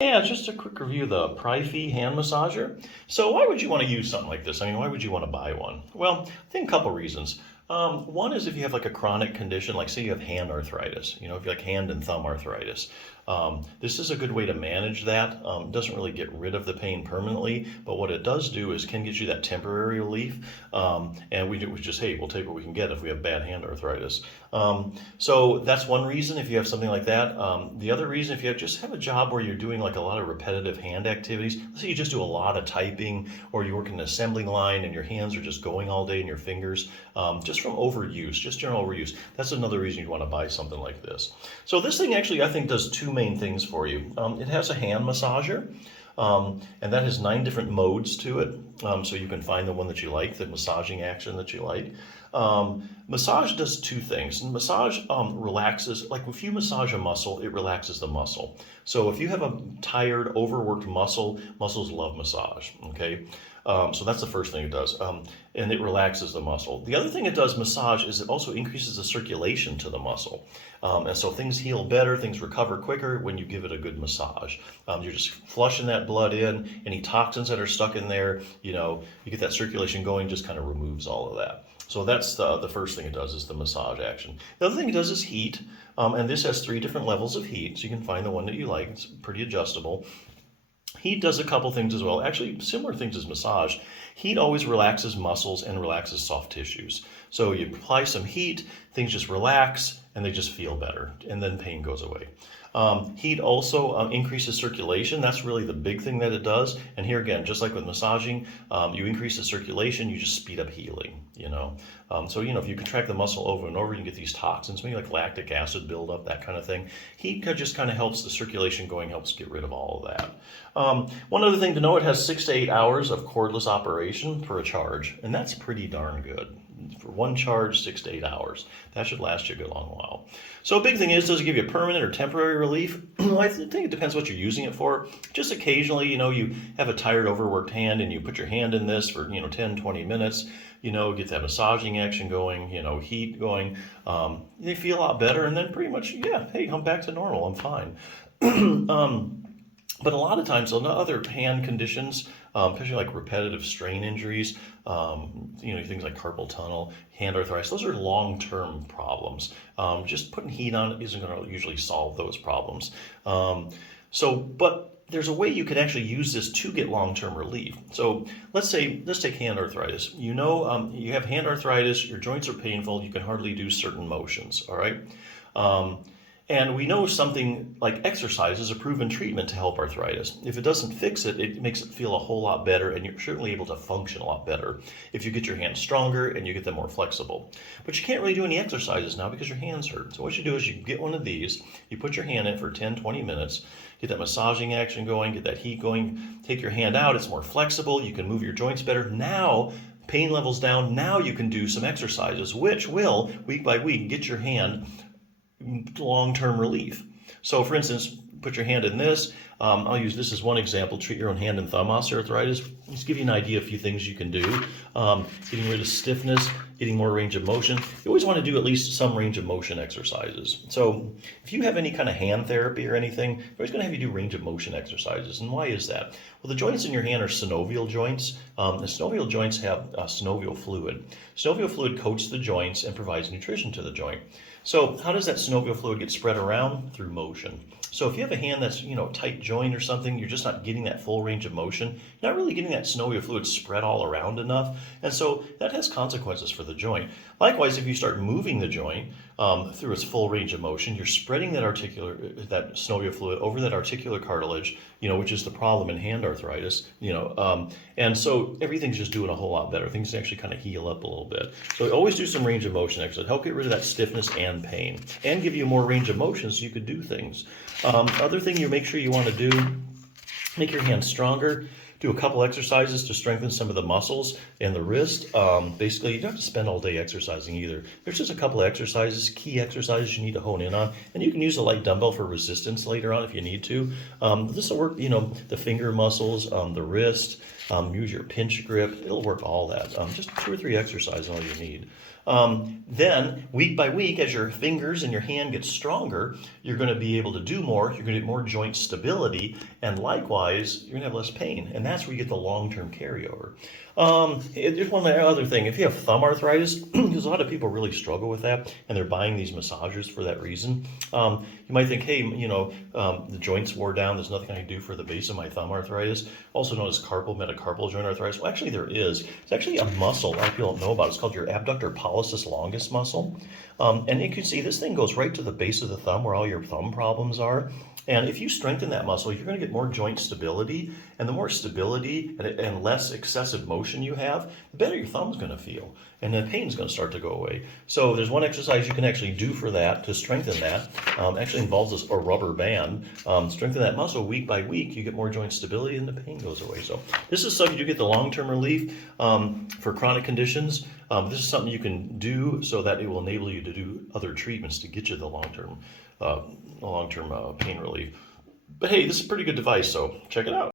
Yeah, just a quick review of the Pryfey hand massager. So why would you want to use something like this? I mean, why would you want to buy one? Well, I think a couple reasons. One is if you have like a chronic condition, like say you have hand arthritis, you know, if you have like hand and thumb arthritis. This is a good way to manage that. It doesn't really get rid of the pain permanently, but what it does do is can get you that temporary relief. And we just, hey, we'll take what we can get if we have bad hand arthritis. So that's one reason if you have something like that. The other reason if you just have a job where you're doing like a lot of repetitive hand activities, let's say you just do a lot of typing or you work in an assembling line and your hands are just going all day and your fingers, just from overuse, just general overuse. That's another reason you'd want to buy something like this. So this thing actually I think does two main things for you. It has a hand massager. And that has 9 different modes to it. So you can find the one that you like, the massaging action that you like. Massage does 2 things. Massage relaxes, like if you massage a muscle, it relaxes the muscle. So if you have a tired, overworked muscle, muscles love massage, okay? So that's the first thing it does. And it relaxes the muscle. The other thing it does, massage, is it also increases the circulation to the muscle. And so things heal better, things recover quicker when you give it a good massage. You're just flushing that blood in, any toxins that are stuck in there, you know, you get that circulation going, just kind of removes all of that. So that's the first thing it does is the massage action. The other thing it does is heat, and this has 3 different levels of heat, so you can find the one that you like. It's pretty adjustable. Heat does a couple things as well, actually similar things as massage. Heat always relaxes muscles and relaxes soft tissues. So you apply some heat, things just relax and they just feel better, and then pain goes away. Heat also increases circulation. That's really the big thing that it does. And here again, just like with massaging, you increase the circulation, you just speed up healing, you know. So, you know, if you contract the muscle over and over, you can get these toxins, maybe like lactic acid buildup, that kind of thing. Heat just kind of helps the circulation going, helps get rid of all of that. One other thing to know, it has 6 to 8 hours of cordless operation for a charge, and that's pretty darn good. For one charge, 6 to 8 hours. That should last you a good long while. So a big thing is, does it give you permanent or temporary relief? Well, I think it depends what you're using it for. Just occasionally, you know, you have a tired, overworked hand and you put your hand in this for, 10, 20 minutes, get that massaging action going, heat going. They feel a lot better, and then pretty much, yeah, hey, I'm back to normal. I'm fine. But a lot of times, on other hand conditions, especially like repetitive strain injuries, things like carpal tunnel, hand arthritis, those are long-term problems. Just putting heat on it isn't going to usually solve those problems. But there's a way you can actually use this to get long-term relief. So let's take hand arthritis. You have hand arthritis, your joints are painful, you can hardly do certain motions, all right? And we know something like exercise is a proven treatment to help arthritis. If it doesn't fix it, it makes it feel a whole lot better, and you're certainly able to function a lot better if you get your hands stronger and you get them more flexible. But you can't really do any exercises now because your hands hurt. So what you do is you get one of these, you put your hand in for 10, 20 minutes, get that massaging action going, get that heat going, take your hand out, it's more flexible, you can move your joints better. Now, pain levels down, now you can do some exercises, which will, week by week, get your hand long-term relief. So for instance, put your hand in this. I'll use this as one example. Treat your own hand and thumb osteoarthritis. Just give you an idea of a few things you can do. Getting rid of stiffness, getting more range of motion. You always want to do at least some range of motion exercises. So if you have any kind of hand therapy or anything, they're always going to have you do range of motion exercises. And why is that? Well, the joints in your hand are synovial joints. The synovial joints have synovial fluid. Synovial fluid coats the joints and provides nutrition to the joint. So how does that synovial fluid get spread around? Through motion. So if you have a hand that's, a tight joint or something, you're just not getting that full range of motion. You're not really getting that synovial fluid spread all around enough. And so that has consequences for the joint. Likewise, if you start moving the joint through its full range of motion, you're spreading that synovial fluid over that articular cartilage, which is the problem in hand arthritis, and so everything's just doing a whole lot better. Things actually kind of heal up a little bit. So always do some range of motion exercise. Help get rid of that stiffness and pain, and give you more range of motion so you could do things. Other thing you make sure you want to do, make your hands stronger. Do a couple exercises to strengthen some of the muscles and the wrist. Basically, you don't have to spend all day exercising either. There's just a couple of key exercises you need to hone in on. And you can use a light dumbbell for resistance later on if you need to. This will work, the finger muscles, the wrist, use your pinch grip. It'll work all that. Just 2 or 3 exercises, all you need. Then, week by week, as your fingers and your hand get stronger, you're going to be able to do more. You're going to get more joint stability, and likewise, you're going to have less pain. And that's where you get the long-term carryover. Just one other thing. If you have thumb arthritis, because a lot of people really struggle with that, and they're buying these massagers for that reason. You might think, hey, the joints wore down. There's nothing I can do for the base of my thumb arthritis, also known as carpal metacarpal joint arthritis. Well, actually, there is. It's actually a muscle a lot of people don't know about. It's called your abductor pollicis longus muscle. And you can see this thing goes right to the base of the thumb where all your thumb problems are. And if you strengthen that muscle, you're going to get more joint stability. And the more stability and less excessive motion you have, the better your thumb's going to feel. And the pain's going to start to go away. So there's one exercise you can actually do for that to strengthen that. Actually involves a rubber band. Strengthen that muscle week by week. You get more joint stability and the pain goes away. So this is something you get the long-term relief for chronic conditions. This is something you can do so that it will enable you to do other treatments to get you the long-term pain relief. But hey, this is a pretty good device, so check it out.